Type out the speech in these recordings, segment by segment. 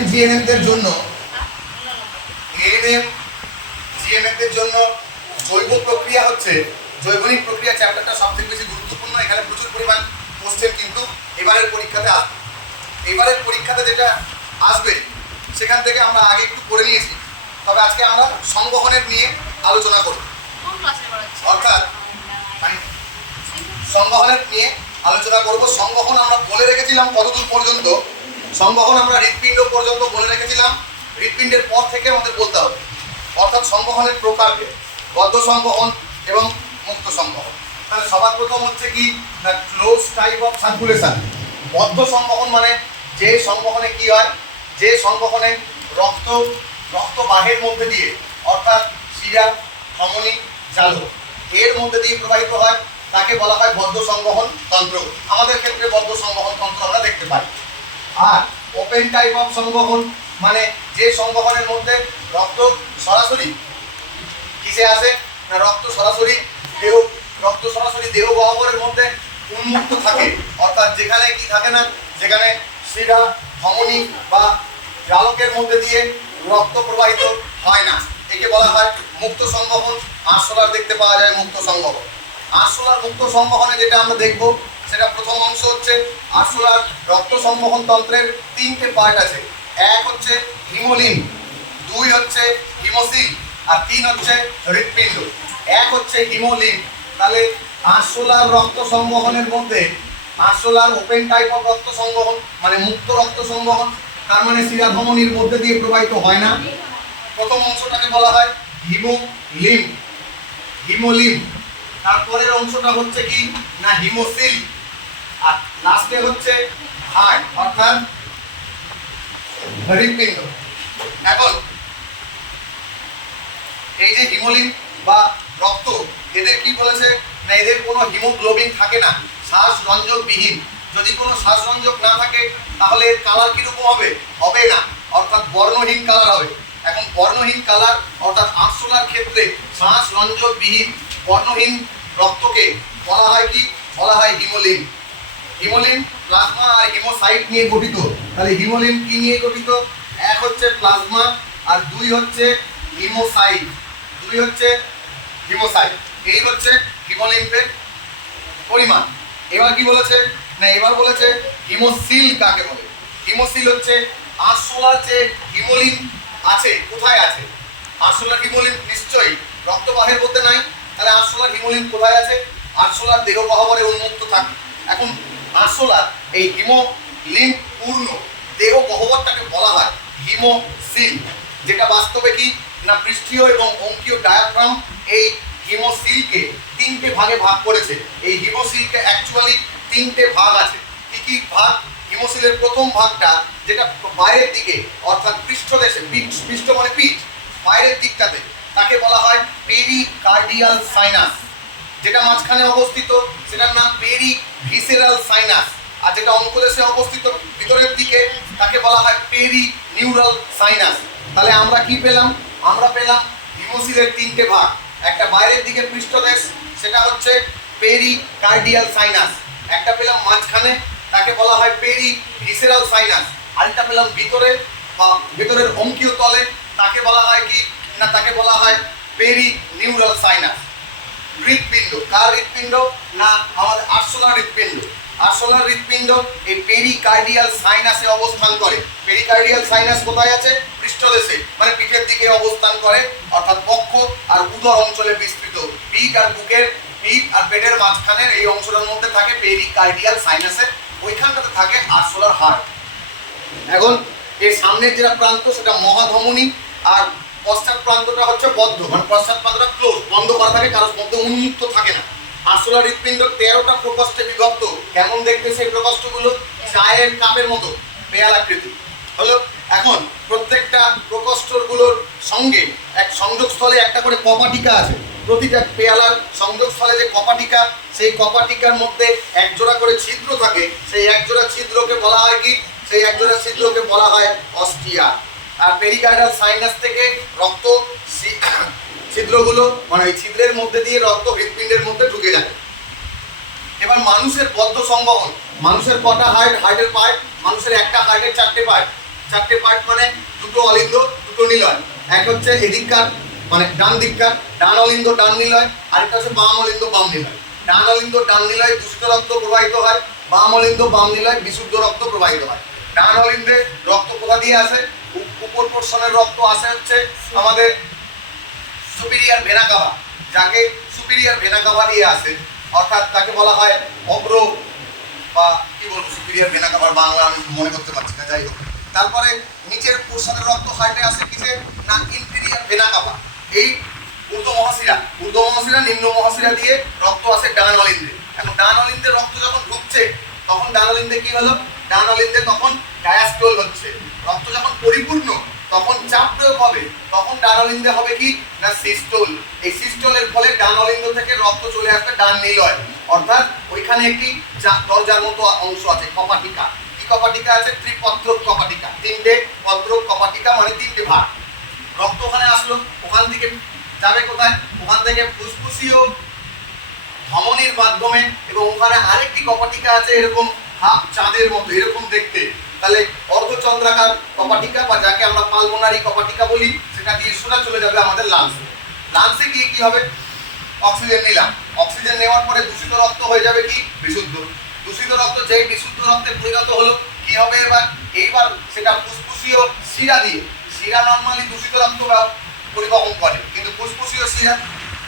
ANM GNM দের জন্য ANM GNM দের জন্য জৈব প্রক্রিয়া হচ্ছে জৈবনিক প্রক্রিয়া চ্যাপ্টারটা সবথেকে বেশি গুরুত্বপূর্ণ। এখানে প্রচুর পরিমাণ কোশ্চেন কিন্তু এবারের পরীক্ষাতে আসবে। এবারের পরীক্ষাতে যেটা আসবে সেখান থেকে আমরা আগে একটু করে নিয়েছি, তবে আজকে আমরা সংবহনের নিয়ে আলোচনা করব। অর্থাৎ সংবহনের নিয়ে আলোচনা করব। সংবহন আমরা বলে রেখেছিলাম কতদূর পর্যন্ত? সংবহন আমরা হৃৎপিণ্ড পর্যন্ত বলে রেখেছিলাম, হৃৎপিণ্ডের পর থেকে আমাদের বলতে হবে। অর্থাৎ সংবহনের প্রকারকে বদ্ধ সংবহন এবং মুক্ত সংবহন। তাহলে সবার প্রথম হচ্ছে কি না, ক্লোজ টাইপ অফ সার্কুলেশন। বদ্ধ সংবহন মানে যে সংবহনে কি হয়, যে সংবহনে রক্ত বাহের মধ্যে দিয়ে অর্থাৎ শিরা, ধমনী, জালক এর মধ্যে দিয়ে প্রবাহিত হয়, তাকে বলা হয় বদ্ধ সংবহন তন্ত্র। আমাদের ক্ষেত্রে বদ্ধ সংবহন তন্ত্র আমরা দেখতে পাই। আর ওপেন টাইপ অফ সংবহন মানে যে সংবহনের মধ্যে রক্ত সরাসরি কিসে আসে না, রক্ত সরাসরি দেহ গহ্বরের মধ্যে উন্মুক্ত থাকে। অর্থাৎ যেখানে কি থাকে না, যেখানে শিরা, ধমনী বা জালকের মধ্যে দিয়ে রক্ত প্রবাহিত হয় না, একে বলা হয় মুক্ত সংবহন। আরশোলার দেখতে পাওয়া যায় মুক্ত সংবহন। আরশোলার মুক্ত সংবহনে যেটা আমরা দেখব, সেটা প্রথম অংশ হচ্ছে আরশোলার রক্ত সংবহন তন্ত্রের 3টে পার্ট আছে। এক হচ্ছে হিমোলিন, 2 হচ্ছে হিমোসিল, আর 3 হচ্ছে হৃৎপিণ্ড। এক হচ্ছে হিমোলিন। তাহলে আরশোলার রক্ত সংবহনের মধ্যে আরশোলার ওপেন টাইপ অফ রক্ত সংবহন মানে মুক্ত রক্ত সংবহন, তার মানে শিরা ধমনীর মধ্যে দিয়ে প্রবাহিত হয় না। প্রথম অংশটাকে বলা হয় হিমোলিম। তারপরের অংশটা হচ্ছে কি না হিমোসিল, আর লাস্টে হচ্ছে হার্ট অর্থাৎ হৃৎপিণ্ড। এখন এই যে হিমোলিন বা রক্ত, এদের কি বলেছে না, এদের কোনো হিমোগ্লোবিন থাকে না, শ্বাসরঞ্জক বিহীন। যদি কোনো শ্বাসরঞ্জক না থাকে তাহলে এর কালার কিরকম হবে না, অর্থাৎ বর্ণহীন কালার হবে। এখন বর্ণহীন কালার অর্থাৎ আরশোলার ক্ষেত্রে শ্বাসরঞ্জক বিহীন বর্ণহীন রক্তকে বলা হয় কি, বলা হয় হিমোলিন। হিমোলিন প্লাজমা আর হিমোসাইট নিয়ে গঠিত। তাহলে হিমোলিন কি নিয়ে গঠিত? এক হচ্ছে প্লাজমা আর 2 হচ্ছে হিমোসাইট। এই হচ্ছে হিমোলিনের পরিমাণ। এবার কি বলেছে না, এবার বলেছে হিমোসিল কাকে বলে। হিমোসিল হচ্ছে আরশোলার যে হিমোলিন আছে, কোথায় আছে? আরশোলার হিমোলিন নিশ্চয়ই রক্তবাহের মধ্যে নাই। তাহলে আরশোলার হিমোলিন কোথায় আছে? আরশোলার দেহ গহ্বরে উন্মুক্ত থাকে। এখন আরশোলার এই হিমোলিন পূর্ণ দেহ গহ্বরটাকে বলা হয় হিমোসিল, যেটা বাস্তবে কি না পৃষ্ঠীয় এবং অঙ্কীয় ডায়াফ্রাম এই হিমোসিলকে 3টে ভাগে ভাগ করেছে। এই হিমোসিলকে অ্যাকচুয়ালি 3টে ভাগ আছে। কি কি ভাগ? হিমোসিলের প্রথম ভাগটা যেটা বাইরের দিকে অর্থাৎ পৃষ্ঠদেশে, পৃষ্ঠ মানে পিঠ, বাইরের দিকটাতে, তাকে বলা হয় পেরিকার্ডিয়াল সাইনাস। যেটা মাঝখানে অবস্থিত সেটার নাম পেরিভিসেরাল সাইনাস। আর যেটা অঙ্কদেশে অবস্থিত ভিতরের দিকে তাকে বলা হয় পেরিনিউরাল সাইনাস। তাহলে আমরা কি পেলাম? আমরা পেলাম হিমোসিলের 3টে ভাগ। একটা বাইরের দিকে পৃষ্ঠদেশ, সেটা হচ্ছে পেরিকার্ডিয়াল সাইনাস। একটা পেলাম মাঝখানে, তাকে বলা হয় পেরিভিসেরাল সাইনাস। আরেকটা পেলাম ভিতরে বা ভেতরের অঙ্কীয় তলে, তাকে বলা হয় কি না, তাকে বলা হয় পেরিনিউরাল সাইনাস। হৃৎপিণ্ড, কার হৃৎপিণ্ড না, আমাদের আরশোলার হৃৎপিণ্ড। আরশোলার হৃৎপিণ্ড এই পেরিকার্ডিয়াল সাইনাসে অবস্থান করে। পেরিকার্ডিয়াল সাইনাস কোথায় আছে? পৃষ্ঠদেশে, মানে পিঠের দিকে অবস্থান করে, অর্থাৎ বক্ষ আর উদর অঞ্চলে বিস্তৃত। পিঠ আর বুকের, পিঠ আর পেটের মাঝখানের এই অংশটার মধ্যে থাকে পেরিকার্ডিয়াল সাইনাসে, ওইখানটাতে থাকে আরশোলার হার্ট। এখন এর সামনের যেটা প্রান্ত সেটা মহাধমনী, আর পশ্চাৎ প্রান্তটা হচ্ছে বদ্ধ, মানে পশ্চাৎ প্রান্তটা ক্লোজ, বন্ধ করা থাকে, কারোর মধ্যে উন্মুক্ত থাকে না। আরশোলার হৃৎপিণ্ড 13টা প্রকোষ্ঠে বিভক্ত। কেমন দেখতে সেই প্রকোষ্ঠগুলো? চায়ের কাপের মতো পেয়ালাকৃতি হলো। এখন প্রত্যেকটা প্রকোষ্ঠগুলোর সঙ্গে এক সংযোগস্থলে একটা করে কপাটিকা আছে। প্রতিটা পেয়ালার সংযোগস্থলে যে কপাটিকা, সেই কপাটিকার মধ্যে একজোড়া করে ছিদ্র থাকে। সেই একজোড়া ছিদ্রকে বলা হয় কি? সেই একজোড়া ছিদ্রকে বলা হয় অস্টিয়া। আর পেরিকার্ডিয়াল সাইনাস থেকে রক্ত ছিদ্রগুলো মানে ওই ছিদ্রের মধ্যে দিয়ে রক্ত হৃৎপিণ্ডের মধ্যে ঢুকে যায়। এবার মানুষের বদ্ধ সংবহন, মানুষের কটা হার্টের পার্ট? মানুষের একটা হার্টের 4টে পার্ট। চারটে পার্ট মানে দুটো অলিন্দ দুটো নিলয়। এক হচ্ছে এদিককার মানে ডান দিককার ডান অলিন্দ ডান নিলয়, আরেকটা হচ্ছে বাম অলিন্দ বাম নিলয়। ডান অলিন্দ ডান নিলয় দূষিত রক্ত প্রবাহিত হয়, বাম অলিন্দ বাম নিলয় বিশুদ্ধ রক্ত প্রবাহিত হয়। ডান অলিন্দে রক্ত কোথা দিয়ে আসে? উপর পোর্শনের রক্ত আসে হচ্ছে আমাদের সুপিরিয়ার ভেনা কাভা, যাকে সুপিরিয়ার ভেনা কাভা দিয়ে আসে, অর্থাৎ তাকে বলা হয় অগ্র বা কি বলবো সুপিরিয়ার ভেনা কাভার বাংলা আমি মনে করতে পারছি না, যাই হোক। তারপরে নিচের পোর্শনের রক্ত হার্টে আসে কিসে না ইনফিরিয়ার ভেনা কাভা। এই ঊর্ধ্ব মহাশিরা নিম্ন মহাশিরা দিয়ে রক্ত আসে ডান অলিন্দে। এখন ডান অলিন্দে রক্ত যখন ঢুকছে তখন ডান অলিন্দে কি হলো? ডান অলিন্দে তখন ডায়াস্টোল হচ্ছে। রক্ত যখন পরিপূর্ণ তখন চাপ প্রয়োগ হবে, তখন ডান অলিন্দে হবে কি না সিস্টোল। এই সিস্টোলের ফলে ডান অলিন্দ থেকে রক্ত চলে আসবে ডান নিলয়, অর্থাৎ ওইখানে একটি দরজার মতো অংশ আছে কপাটিকা। কি কপাটিকা আছে? ত্রিপত্রক কপাটিকা। তিনটে পত্রক কপাটিকা মানে তিনটে ভাগ। রক্ত ওখানে আসলো, ওখান থেকে যাবে কোথায়? ওখান থেকে ফুসফুসীয় ধমনির মাধ্যমে, এবং ওখানে আরেকটি কপাটিকা আছে এরকম হাফ চাঁদের মতো এরকম দেখতে, তাহলে অর্ধচন্দ্রাকার কপাটিকা বা যাকে আমরা পালমোনারি কপাটিকা বলি, সেটা দিয়ে সোজা চলে যাবে আমাদের লাংসে। লাংসে গিয়ে কি হবে? অক্সিজেন নিলাম, অক্সিজেন নেওয়ার পরে দূষিত রক্ত হয়ে যাবে কি বিশুদ্ধ। দূষিত রক্ত যেই বিশুদ্ধ রক্তে পরিণত হলো কি হবে এইবার সেটা ফুসফুসীয় শিরা দিয়ে, শিরা নর্মালি দূষিত রক্ত পরিবহন করে, কিন্তু ফুসফুসীয় শিরা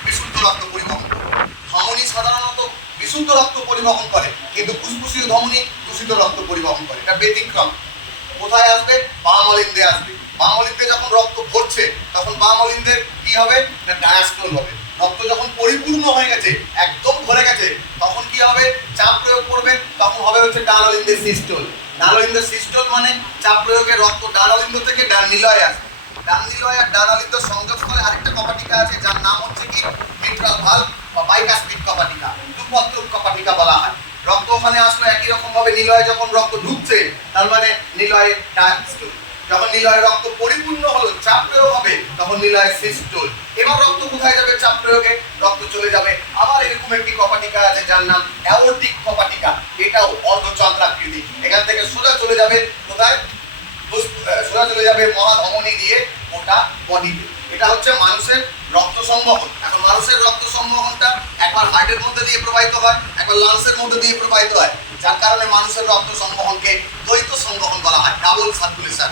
বিশুদ্ধ রক্ত পরিবহন করে। ধমনী সাধারণত বিশুদ্ধ রক্ত পরিবহন করে, কিন্তু ফুসফুসীয় ধমনী দূষিত রক্ত পরিবহন করে। এটা ব্যতিক্রম। কোথায় আসবে? বাম অলিন্দে আসবে। বাম অলিন্দে যখন রক্ত ভরছে তখন বাম অলিন্দের কি হবে না ডায়াস্টোল হবে। রক্ত যখন পরিপূর্ণ হয়ে গেছে একদম ভরে গেছে তখন কি হবে? চাপ প্রয়োগ করবে, তখন হবে হচ্ছে ডান অলিন্দের সিস্টোল। ডান অলিন্দের সিস্টোল মানে চাপ প্রয়োগে রক্ত ডান অলিন্দ থেকে ডান নিলয়ে আসবে। ডান নিলয় আর ডান অলিন্দ সংযোগস্থলে আরেকটা কপাটিকা আছে যার নাম হচ্ছে কি মিট্রাল ভালভ বা বাইকাসপিড কপাটিকা, দুপত্রক কপাটিকা বলা হয়। রক্ত ওখানে আসলো একই রকম ভাবে নিলয়ে যখন রক্ত ঢুকছে তার মানে নিলয়ে ডায়াস্টোল। যখন নিলয়ে রক্ত পরিপূর্ণ হলো চাপ প্রয়োগ হবে তখন নিলয়ে সিস্টোল। এবার রক্ত কোথায় যাবে? চাপ প্রয়োগে রক্ত চলে যাবে আবার এরকম একটি কপাটিকা আছে যার নাম অ্যাওর্টিক কপাটিকা। এটাও অর্ধচন্দ্রাকৃতি। এখান থেকে সোজা চলে যাবে কোথায়? সোজা চলে যাবে মহাধমনী দিয়ে ওটা বডিতে। এটা হচ্ছে মানুষের রক্ত সংবহন। এখন মানুষের রক্ত সংবহনটা একবার হার্টের মধ্যে দিয়ে প্রবাহিত হয়, একবার লাংসের মধ্যে দিয়ে প্রবাহিত হয়, যার কারণে মানুষের রক্ত সংবহনকে দ্বৈত সংবহন বলা হয়, ডাবল সার্কুলেশন।